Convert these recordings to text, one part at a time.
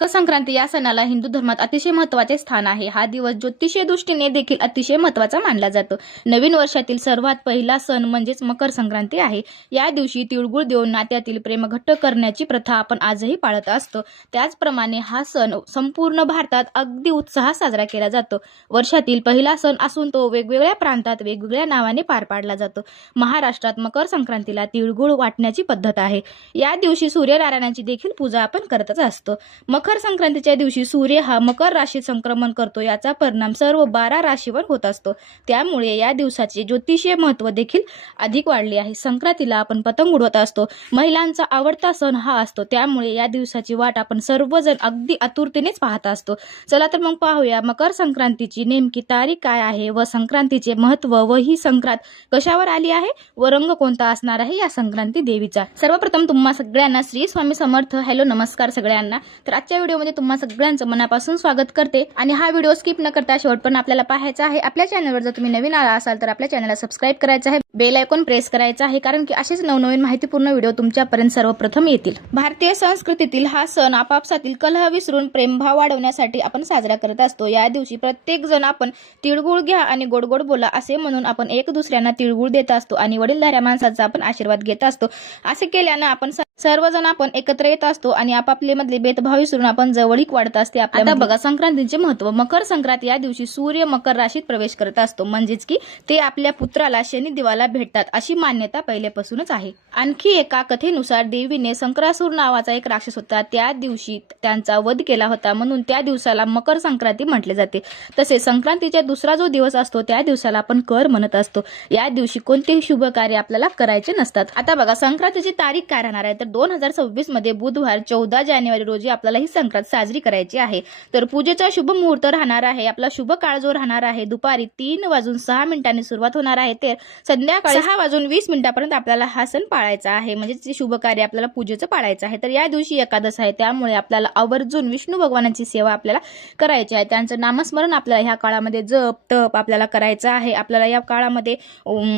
मकर संक्रांती या सणाला हिंदू धर्मात अतिशय महत्त्वाचे स्थान आहे। हा दिवस ज्योतिषीय दृष्टीने देखील अतिशय महत्त्वाचा मानला जातो। नवीन वर्षातील सर्वात पहिला सण म्हणजेच मकर संक्रांती आहे। या दिवशी तिळगुळ देऊन नात्यातील प्रेम घट्ट करण्याची प्रथा आपण आजही पाळत असतो। त्याचप्रमाणे हा सण संपूर्ण भारतात अगदी उत्साहात साजरा केला जातो। वर्षातील पहिला सण असून तो वेगवेगळ्या प्रांतात वेगवेगळ्या नावाने पार पाडला जातो। महाराष्ट्रात मकर संक्रांतीला तिळगुळ वाटण्याची पद्धत आहे। या दिवशी सूर्यनारायणाची देखील पूजा आपण करतच असतो। मकर संक्रांतीच्या दिवशी सूर्य हा मकर राशीत संक्रमण करतो। याचा परिणाम सर्व 12 राशीवर होत असतो। त्यामुळे या दिवसाचे ज्योतिषीय महत्त्व देखील अधिक वाढले आहे। संक्रांतीला आपण पतंग उडवत असतो। महिलांचा आवडता सण हा असतो। त्यामुळे या दिवसाची वाट आपण सर्वजण अगदी आतुरतेनेच पाहत असतो। चला तर मग पाहूया मकर संक्रांतीची नेमकी तारीख काय आहे व संक्रांतीचे महत्त्व व ही संक्रांत कशावर आली आहे व रंग कोणता असणार आहे या संक्रांती देवीचा। सर्वप्रथम तुम्हा सगळ्यांना श्री स्वामी समर्थ। हॅलो नमस्कार सगळ्यांना। तर आजच्या व्हिडिओमध्ये तुम्हा सगळ्यांचं मनापासून स्वागत करते आणि हा व्हिडिओ स्किप न करता शेवटपर्यंत आपल्याला पाहायचा आहे। आपल्या चॅनलवर जर तुम्ही नवीन आला असाल तर आपल्या चॅनलला सबस्क्राइब करायचं आहे, बेल आयकॉन प्रेस करायचा आहे, कारण की असेच नवनवीन माहितीपूर्ण व्हिडिओ तुमच्यापर्यंत सर्वप्रथम येतील। भारतीय संस्कृतीतील हा सण आपापसातील कलह विसरून प्रेमभाव वाढवण्यासाठी आपण साजरा करत असतो। या दिवशी प्रत्येक जण आपण तिळगुळ घ्या आणि गोड गोड बोला असे म्हणून आपण एक दुसऱ्यांना तिळगुळ देत असतो आणि वडीलधाऱ्या माणसाचा आपण आशीर्वाद घेत असतो। असे केल्याने आपण सर्वजण आपण एकत्र येत असतो आणि आपापले मधले भेदभाव विसरून आपण जवळीक वाढत असते। आता बघा संक्रांतीचे महत्त्व। मकर संक्रांत या दिवशी सूर्य मकर राशीत प्रवेश करत असतो, म्हणजेच की ते आपल्या पुत्राला शनी देवाला भेटतात अशी मान्यता पहिल्यापासूनच आहे। आणखी एका कथेनुसार देवीने संक्रासूर नावाचा एक राक्षस होता, त्या दिवशी त्यांचा वध केला होता, म्हणून त्या दिवसाला मकर संक्रांती म्हटले जाते। तसेच संक्रांतीचा दुसरा जो दिवस असतो त्या दिवसाला आपण कर म्हणत असतो। या दिवशी कोणतेही शुभ कार्य आपल्याला करायचे नसतात। आता बघा संक्रांतीची तारीख काय राहणार आहे तर 2026 मध्ये बुधवार 14 जानेवारी रोजी आपल्याला ही संक्रांत साजरी करायची आहे। तर पूजेचा शुभ मुहूर्त राहणार आहे, आपला शुभ काळ जो राहणार आहे दुपारी 3:06 सुरुवात होणार आहे ते संध्याकाळी 6:20 आपल्याला हा सण पाळायचा आहे, म्हणजे शुभ कार्य आपल्याला पूजेचं पाळायचं आहे। तर या दिवशी एकादश आहे, त्यामुळे आपल्याला आवर्जून विष्णू भगवानांची सेवा आपल्याला करायची आहे। त्यांचं नामस्मरण आपल्याला ह्या काळामध्ये जप तप आपल्याला करायचं आहे। आपल्याला या काळामध्ये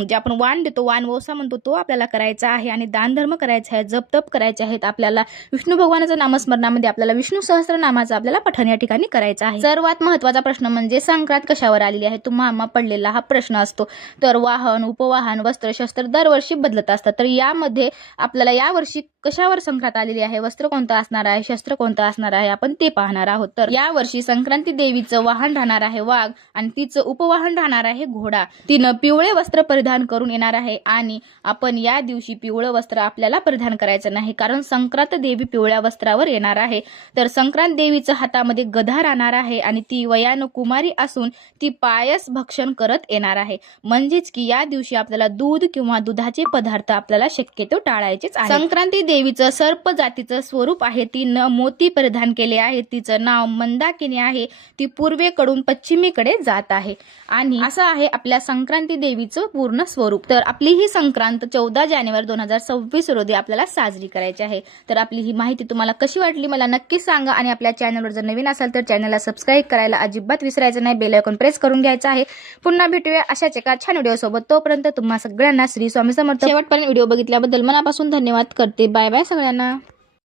जे आपण वाण देतो, वाण वोसा म्हणतो, तो आपल्याला करायचा आहे आणि दान धर्म करायचा आहे, जप तप करायचे आहेत। आपल्याला विष्णू भगवानाच्या नामस्मरणामध्ये आपल्याला विष्णू सहस्त्रनामाचं आपल्याला पठण या ठिकाणी करायचं आहे। सर्वात महत्त्वाचा प्रश्न म्हणजे संक्रांत कशावर आलेली आहे, तुम्हाला पडलेला हा प्रश्न असतो। तर वाहन, उपवाहन, वस्त्र, शस्त्र दरवर्षी बदलत असतात। तर यामध्ये आपल्याला या वर्षी कशावर संक्रांत आलेली आहे, वस्त्र कोणतं असणार आहे, शस्त्र कोणतं असणार आहे, आपण ते पाहणार आहोत। तर या वर्षी संक्रांती देवीचं वाहन राहणार आहे वाघ आणि तिचं उपवाहन राहणार आहे घोडा। तिनं पिवळे वस्त्र परिधान करून येणार आहे आणि आपण या दिवशी पिवळं वस्त्र आपल्याला परिधान करायचं नाही, कारण संक्रांत देवी पिवळ्या वस्त्रावर येणार आहे। तर संक्रांत देवीच्या हातामध्ये गदा राहणार आहे आणि ती वयानं कुमारी असून ती पायस भक्षण करत येणार आहे, म्हणजेच की या दिवशी आपल्याला दूध किंवा दुधाचे पदार्थ आपल्याला शक्यतो टाळायचेच आहे। संक्रांती देवीचं सर्प जातीचं स्वरूप आहे, तिनं मोती परिधान केले आहे, तिचं नाव मंदाकिनी आहे, ती पूर्वेकडून पश्चिमेकडे जात आहे आणि असं आहे आपल्या संक्रांती देवीचं पूर्ण स्वरूप। तर आपली ही संक्रांत 14 जानेवारी 2026 रोजी आपल्याला साजरी करायची आहे। तर आपली ही माहिती तुम्हाला कशी वाटली मला नक्कीच सांगा आणि आपल्या चॅनलवर जर नवीन असाल तर चॅनलला सबस्क्राइब करायला अजिबात विसरायचं नाही, बेल आयकॉन प्रेस करून घ्यायचा आहे। पुन्हा भेटूया अशाच एका छान व्हिडिओ सोबत, तोपर्यंत तुम्हा सगळ्यांना श्री स्वामी समर्थ। शेवटपर्यंत व्हिडिओ बघितल्याबद्दल मनापासून धन्यवाद करते। बाय बाय सगळ्यांना।